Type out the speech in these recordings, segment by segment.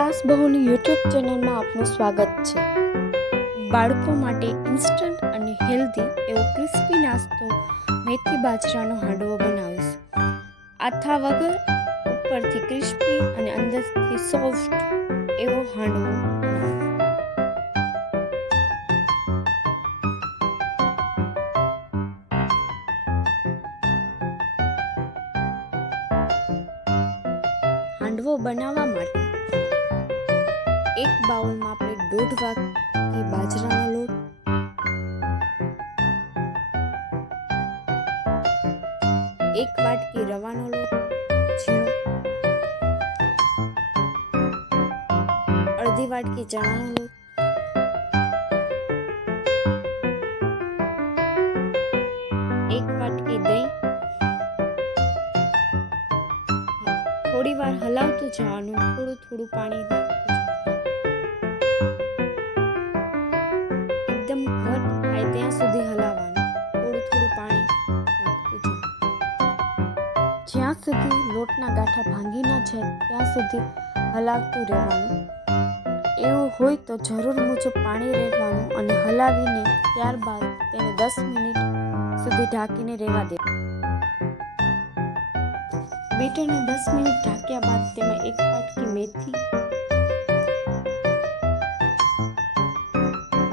સાસ બહુની YouTube ચેનલમાં આપનું સ્વાગત છે. બાળકો માટે ઇન્સ્ટન્ટ અને હેલ્ધી એવો ક્રિસ્પી નાસ્તો મેથી બાજરાનો હાંડવો બનાવીશું. આથા વગર ઉપરથી ક્રિસ્પી અને અંદરથી સોફ્ટ એવો હાંડવો બનાવીશું. હાંડવો બનાવવા માટે એક બાઉલમાં આપણે 1.5 વાટકી બાજરાનો લોટ, 1 વાટકી રવાનો લોટ ઝીણો, 1/2 વાટકી ચણાનો લોટ, 1 વાટકી દહીં, થોડી વાર હલાવતું જવાનું, થોડું પાણી નાખતું એકદમ ઘટ થાય ત્યાં સુધી હલાવવાનું, થોડું પાણી નાખતું જવાનું. જ્યાં સુધી લોટના ગાંઠા ભાંગી ન જાય ત્યાં સુધી હલાવતું રહેવાનું. એવું હોય તો જરૂર મુજબ પાણી રેડવાનું અને હલાવીને ત્યારબાદ તેને 10 મિનિટ સુધી ઢાંકીને રહેવા દેવાનું. બેટરને 10 મિનિટ ઢાંક્યા બાદ તેમાં 1 વાટકી મેથી,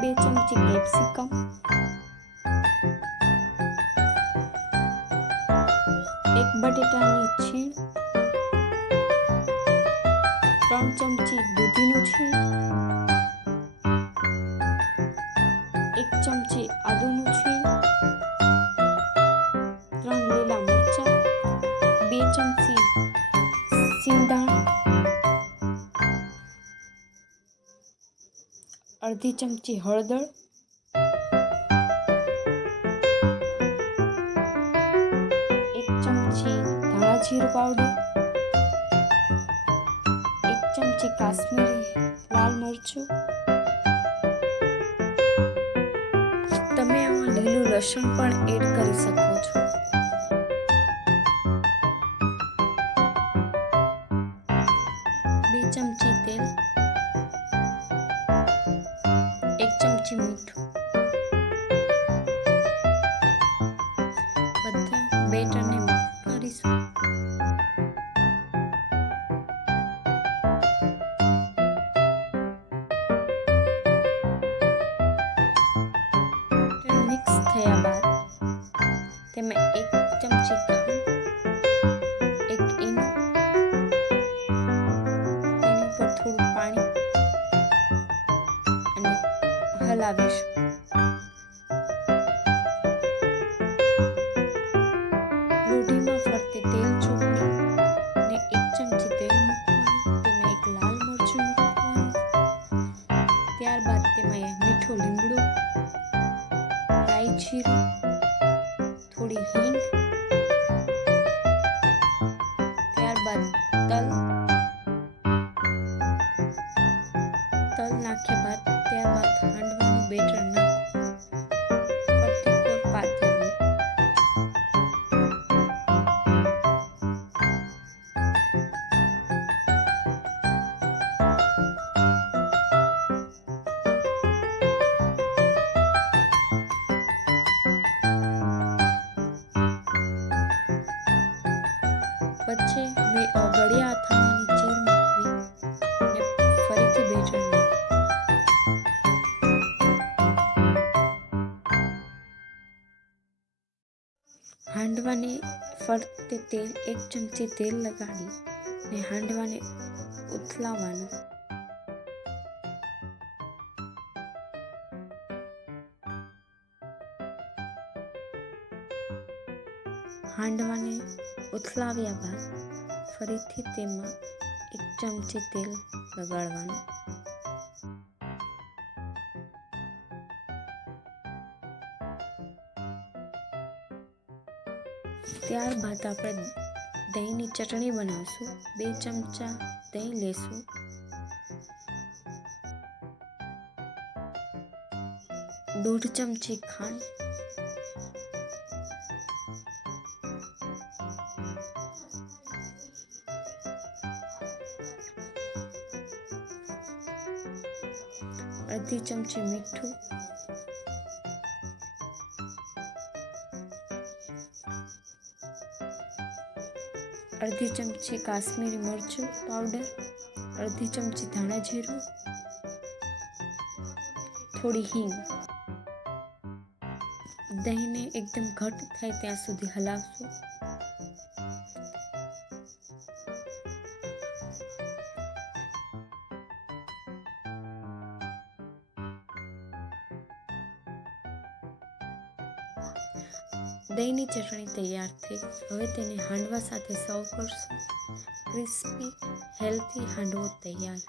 2 ચમચી કેપ્સિકમ, 1 બટેટાની છીણ, 3 ચમચી દૂધીનું છીણ, 1 ચમચી આદુનું છીણ, 3 લીલા મરચાં, 2 ચમચી સિંગદાણા, 1/2 ચમચી હળદર, 1 ચમચી ધાણા જીરું પાવડર, 1 ચમચી કાશ્મીરી લાલ મરચું. તમે આમાં લીલું લસણ પણ એડ કરી શકો છો. 2 ચમચી તેલ, 1 ચમચી મીઠું. બધા બેટરને મિક્સ કરીશું. મિક્સ થયા બાદ તેમાં 1 ચમચી ખાંડ, 1 ઈનો, તેની ઉપર થોડું પાણી અને હલાવીશું. લોઢીમાં ફરતે તેલ ચોપડી ને 1 ચમચી તેલ મૂકવાનું, તેમાં 1 લાલ મરચું મૂકવાનું, ત્યારબાદ તેમાં મીઠો લીમડો, રાઈ જીરું, થોડી હિંગ, ત્યારબાદ તલ નાખ્યા બાદ ત્યારબાદ હાંડવાનું બેટર નાખવું, ફરતી કોર પાથરવું. પછી ગળ્યા અથાણાની ચીર મૂકવી અને ફરીથી બેટર હાંડવાને ફરતે 1 ચમચી તેલ લગાડી ને હાંડવાને ઉથલાવવાનું. હાંડવાને ઉથલાવ્યા બાદ ફરીથી તેમાં 1 ચમચી તેલ લગાડવાનું. ત્યારબાદ આપણે દહીંની ચટણી બનાવશું. 2 ચમચા દહીં લેશું, 1/2 ચમચી ખાંડ, 1 અડધી ચમચી મીઠું, અડધી ચમચી કાશ્મીરી મરચું પાવડર, અડધી ચમચી ધાણા જીરું, થોડી હિંગ. દહીંને એકદમ ઘટ થાય ત્યાં સુધી હલાવશું. દહીંની ચટણી તૈયાર થઈ. હવે તેને હાંડવા સાથે સર્વ કરશું. ક્રિસ્પી હેલ્ધી હાંડવો તૈયાર.